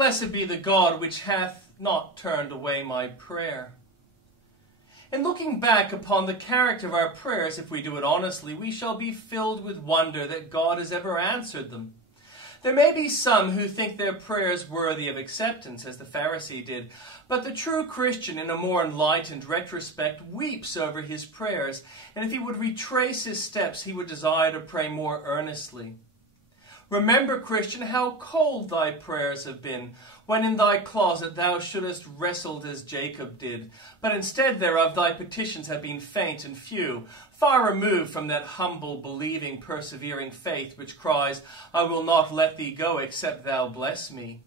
Blessed be the God which hath not turned away my prayer. In looking back upon the character of our prayers, if we do it honestly, we shall be filled with wonder that God has ever answered them. There may be some who think their prayers worthy of acceptance, as the Pharisee did, but the true Christian, in a more enlightened retrospect, weeps over his prayers, and if he would retrace his steps, he would desire to pray more earnestly. Remember, Christian, how cold thy prayers have been, when in thy closet thou shouldest wrestled as Jacob did, but instead thereof thy petitions have been faint and few, far removed from that humble, believing, persevering faith which cries, I will not let thee go except thou bless me.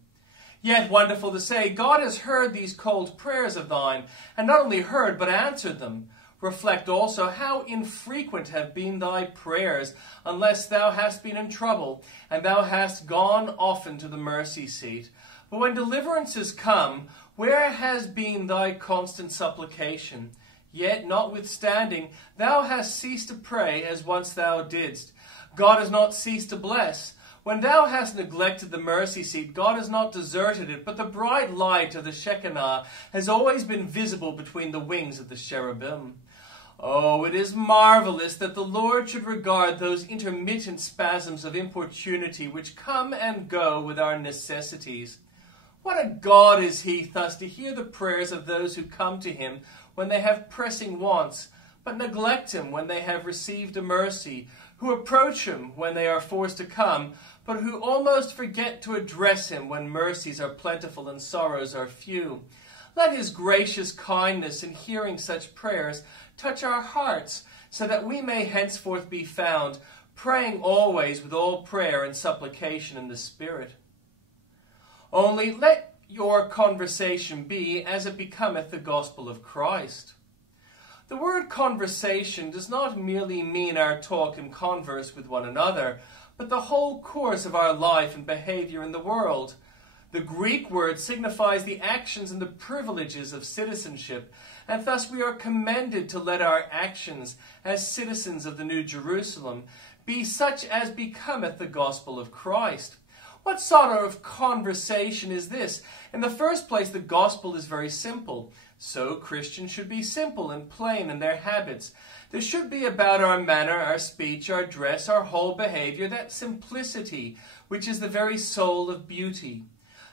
Yet, wonderful to say, God has heard these cold prayers of thine, and not only heard, but answered them. Reflect also how infrequent have been thy prayers, unless thou hast been in trouble, and thou hast gone often to the mercy seat. But when deliverance is come, where has been thy constant supplication? Yet, notwithstanding, thou hast ceased to pray as once thou didst. God has not ceased to bless. When thou hast neglected the mercy seat, God has not deserted it, but the bright light of the Shekinah has always been visible between the wings of the cherubim. Oh, it is marvelous that the Lord should regard those intermittent spasms of importunity which come and go with our necessities. What a God is he thus to hear the prayers of those who come to him when they have pressing wants, but neglect him when they have received a mercy, who approach him when they are forced to come, but who almost forget to address him when mercies are plentiful and sorrows are few. Let his gracious kindness in hearing such prayers touch our hearts, so that we may henceforth be found, praying always with all prayer and supplication in the Spirit. Only let your conversation be as it becometh the gospel of Christ. The word conversation does not merely mean our talk and converse with one another, but the whole course of our life and behavior in the world. The Greek word signifies the actions and the privileges of citizenship, and thus we are commended to let our actions, as citizens of the New Jerusalem, be such as becometh the gospel of Christ. What sort of conversation is this? In the first place, the gospel is very simple. So Christians should be simple and plain in their habits. There should be about our manner, our speech, our dress, our whole behavior, that simplicity, which is the very soul of beauty.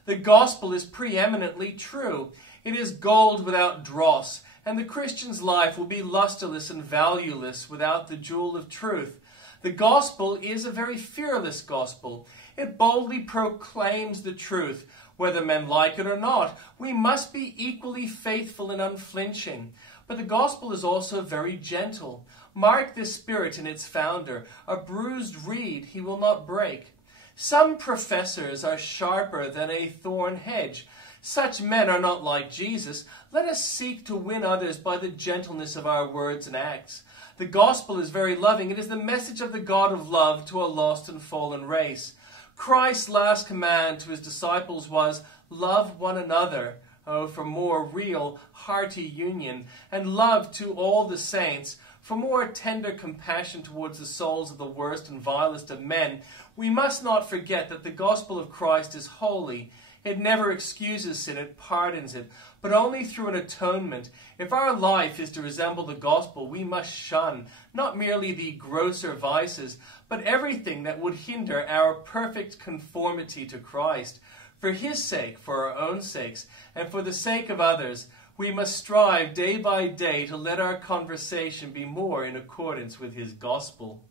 The gospel is preeminently true. It is gold without dross, and the Christian's life will be lusterless and valueless without the jewel of truth. The gospel is a very fearless gospel. It boldly proclaims the truth, whether men like it or not. We must be equally faithful and unflinching. But the gospel is also very gentle. Mark this spirit in its founder. A bruised reed he will not break. Some professors are sharper than a thorn hedge. Such men are not like Jesus. Let us seek to win others by the gentleness of our words and acts. The gospel is very loving. It is the message of the God of love to a lost and fallen race. Christ's last command to his disciples was, love one another, for more real, hearty union, and love to all the saints, for more tender compassion towards the souls of the worst and vilest of men. We must not forget that the gospel of Christ is holy. It never excuses sin, it pardons it, but only through an atonement. If our life is to resemble the gospel, we must shun not merely the grosser vices, but everything that would hinder our perfect conformity to Christ. For his sake, for our own sakes, and for the sake of others, we must strive day by day to let our conversation be more in accordance with his gospel.